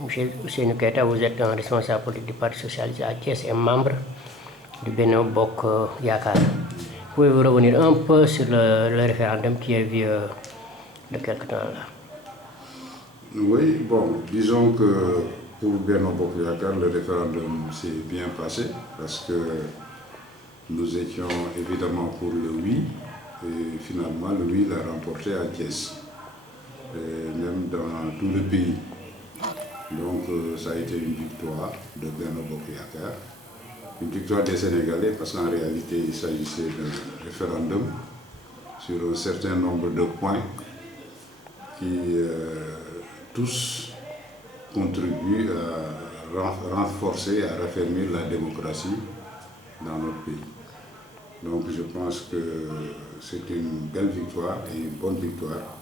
Monsieur Ousseynou Keita, vous êtes un responsable politique du Parti socialiste à Thiès et membre du Benno Bokk Yakaar. Pouvez-vous revenir un peu sur le référendum qui a eu de quelque temps là? Oui, bon, disons que pour Benno Bokk Yakaar, le référendum s'est bien passé parce que nous étions évidemment pour le oui et finalement le oui l'a remporté à Thiès, et même dans tout le pays. Donc ça a été une victoire de Benno Bokk Yakaar, une victoire des Sénégalais parce qu'en réalité il s'agissait d'un référendum sur un certain nombre de points qui tous contribuent à renforcer, à raffermir la démocratie dans notre pays. Donc je pense que c'est une belle victoire et une bonne victoire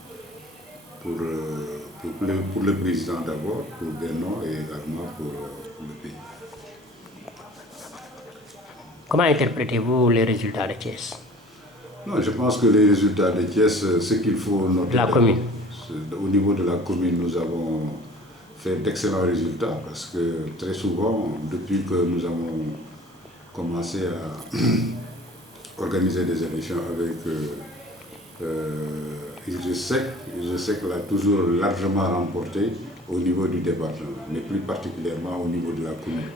pour le président d'abord, pour Benno et également pour le pays. Comment interprétez-vous les résultats de Thiès? Non, je pense que les résultats de Thiès, ce qu'il faut noter... La commune. Au niveau de la commune, nous avons fait d'excellents résultats parce que très souvent, depuis que nous avons commencé à organiser des élections avec Idriss-Seck l'a toujours largement remporté au niveau du département, mais plus particulièrement au niveau de la commune.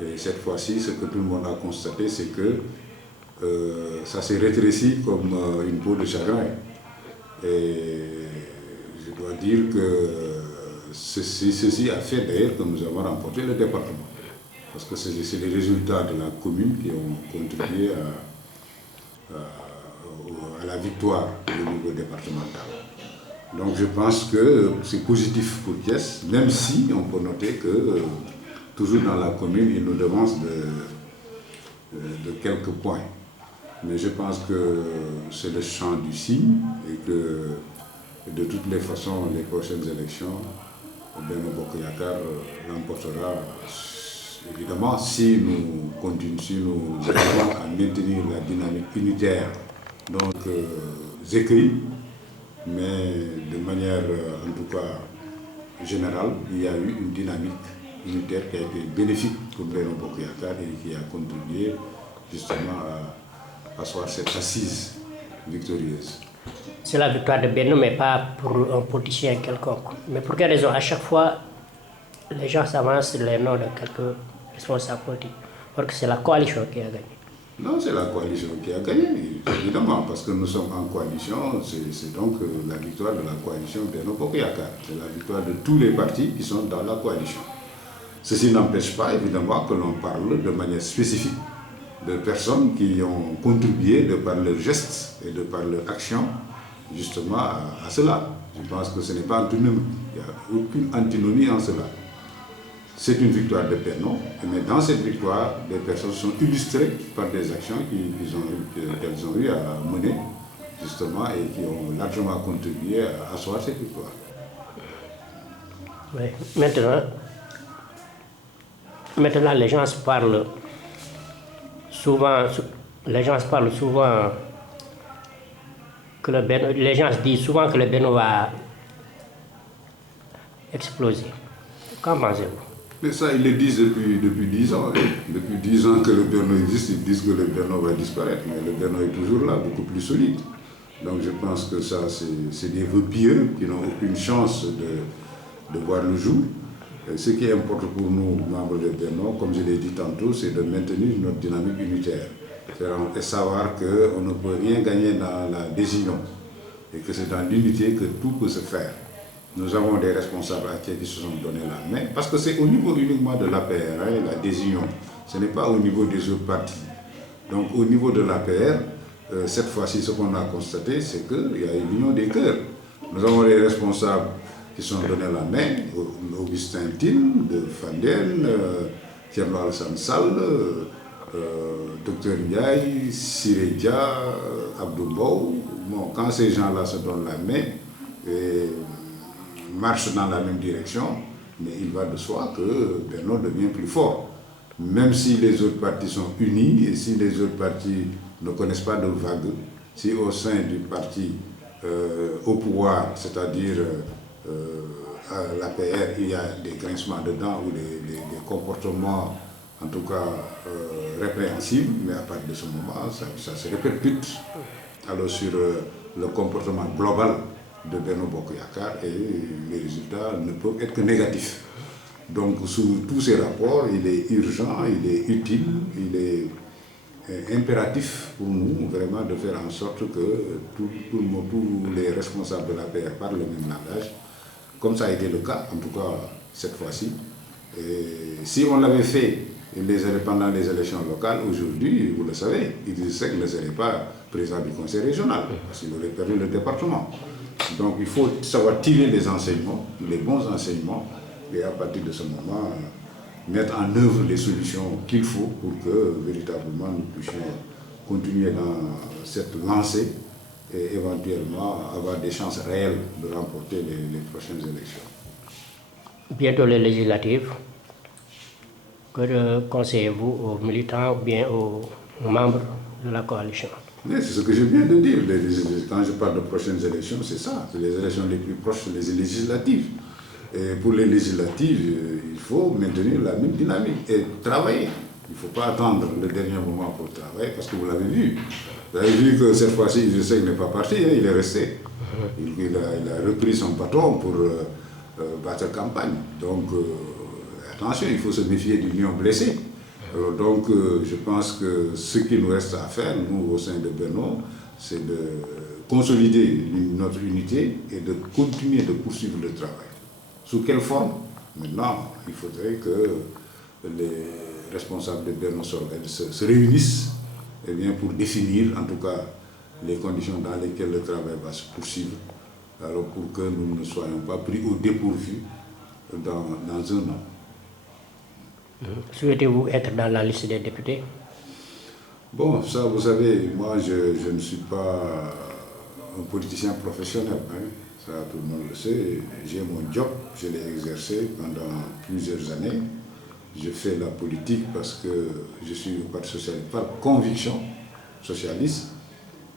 Et cette fois-ci, ce que tout le monde a constaté, c'est que ça s'est rétréci comme une peau de chagrin. Et je dois dire que ceci a fait d'ailleurs que nous avons remporté le département. Parce que c'est les résultats de la commune qui ont contribué à la victoire au niveau départemental. Donc je pense que c'est positif pour Thiès, même si on peut noter que toujours dans la commune, il nous devance de quelques points. Mais je pense que c'est le champ du signe et que de toutes les façons, les prochaines élections, Benno Bokk Yakaar l'emportera. Évidemment, si nous arrivons à maintenir la dynamique unitaire, donc écrits, mais de manière en tout cas générale, il y a eu une dynamique unitaire qui a été bénéfique pour Benno Bokk Yakaar et qui a contribué justement à asseoir cette assise victorieuse. C'est la victoire de Benno, mais pas pour un politicien quelconque. Mais pour quelle raison à chaque fois les gens s'avancent les noms de quelques responsables politiques, alors que c'est la coalition qui a gagné? Non, c'est la coalition qui a gagné, évidemment, parce que nous sommes en coalition, c'est donc la victoire de la coalition Benno Bokk Yakaar. C'est la victoire de tous les partis qui sont dans la coalition. Ceci n'empêche pas, évidemment, que l'on parle de manière spécifique de personnes qui ont contribué de par leurs gestes et de par leur action, justement, à cela. Je pense que ce n'est pas antinomique, il n'y a aucune antinomie en cela. C'est une victoire de Benno, mais dans cette victoire, des personnes sont illustrées par des actions qu'elles ont eu à mener, justement, et qui ont largement contribué à asseoir cette victoire. Oui. Maintenant, les gens parlent souvent que les gens disent souvent que le Benno va exploser. Qu'en pensez-vous? Mais ça, ils le disent depuis 10 ans. Depuis 10 ans que le Benno existe, ils disent que le Benno va disparaître. Mais le Benno est toujours là, beaucoup plus solide. Donc je pense que ça, c'est des vœux pieux qui n'ont aucune chance de voir le jour. Et ce qui importe pour nous, membres de Benno, comme je l'ai dit tantôt, c'est de maintenir notre dynamique unitaire. Et savoir qu'on ne peut rien gagner dans la désunion. Et que c'est dans l'unité que tout peut se faire. Nous avons des responsables à qui se sont donné la main, parce que c'est au niveau uniquement de l'APR, la désunion. Ce n'est pas au niveau des autres partis. Donc au niveau de l'APR, cette fois-ci, ce qu'on a constaté, c'est qu'il y a une union des cœurs. Nous avons des responsables qui se sont donné la main, Augustin Tine, de Fandène, Thierno Alassane Sall, Dr Ndiaye, Siré Dia, Abdou Mbow. Bon, quand ces gens-là se donnent la main et marchent dans la même direction, mais il va de soi que Benno devient plus fort. Même si les autres partis sont unis et si les autres partis ne connaissent pas de vagues, si au sein du parti au pouvoir, c'est-à-dire l'APR, il y a des grincements de dents ou des comportements, en tout cas, répréhensibles, mais à partir de ce moment, ça se répercute alors sur le comportement global de Benno Bokk Yakaar et les résultats ne peuvent être que négatifs. Donc, sous tous ces rapports, il est urgent, il est utile, il est impératif pour nous vraiment de faire en sorte que tous les responsables de l'APR parlent le même langage, comme ça a été le cas, en tout cas cette fois-ci. Et si on l'avait fait pendant les élections locales, aujourd'hui, vous le savez, Idriss Seck ne serait pas président du conseil régional, parce qu'il aurait perdu le département. Donc il faut savoir tirer les enseignements, les bons enseignements, et à partir de ce moment, mettre en œuvre les solutions qu'il faut pour que véritablement nous puissions continuer dans cette lancée et éventuellement avoir des chances réelles de remporter les prochaines élections. Bientôt les législatives. Que conseillez-vous aux militants ou bien aux membres de la coalition? Mais c'est ce que je viens de dire. Quand je parle de prochaines élections, c'est ça. C'est les élections les plus proches, les législatives. Et pour les législatives, il faut maintenir la même dynamique et travailler. Il ne faut pas attendre le dernier moment pour travailler, parce que vous l'avez vu. Vous avez vu que cette fois-ci, je sais qu'il n'est pas parti, hein, il est resté. Il a repris son bâton pour battre campagne. Donc, attention, il faut se méfier du lion blessé. Alors, donc, je pense que ce qu'il nous reste à faire, nous, au sein de Benno, c'est de consolider notre unité et de continuer de poursuivre le travail. Sous quelle forme? Maintenant, il faudrait que les responsables de Benno se réunissent pour définir, en tout cas, les conditions dans lesquelles le travail va se poursuivre, alors pour que nous ne soyons pas pris au dépourvu dans un an. Souhaitez-vous être dans la liste des députés? Bon, ça, vous savez, moi, je ne suis pas un politicien professionnel. Hein. Ça, tout le monde le sait. J'ai mon job, je l'ai exercé pendant plusieurs années. Je fais la politique parce que je suis au Parti socialiste par conviction socialiste.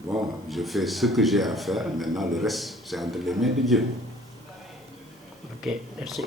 Bon, je fais ce que j'ai à faire. Maintenant, le reste, c'est entre les mains de Dieu. Ok, merci.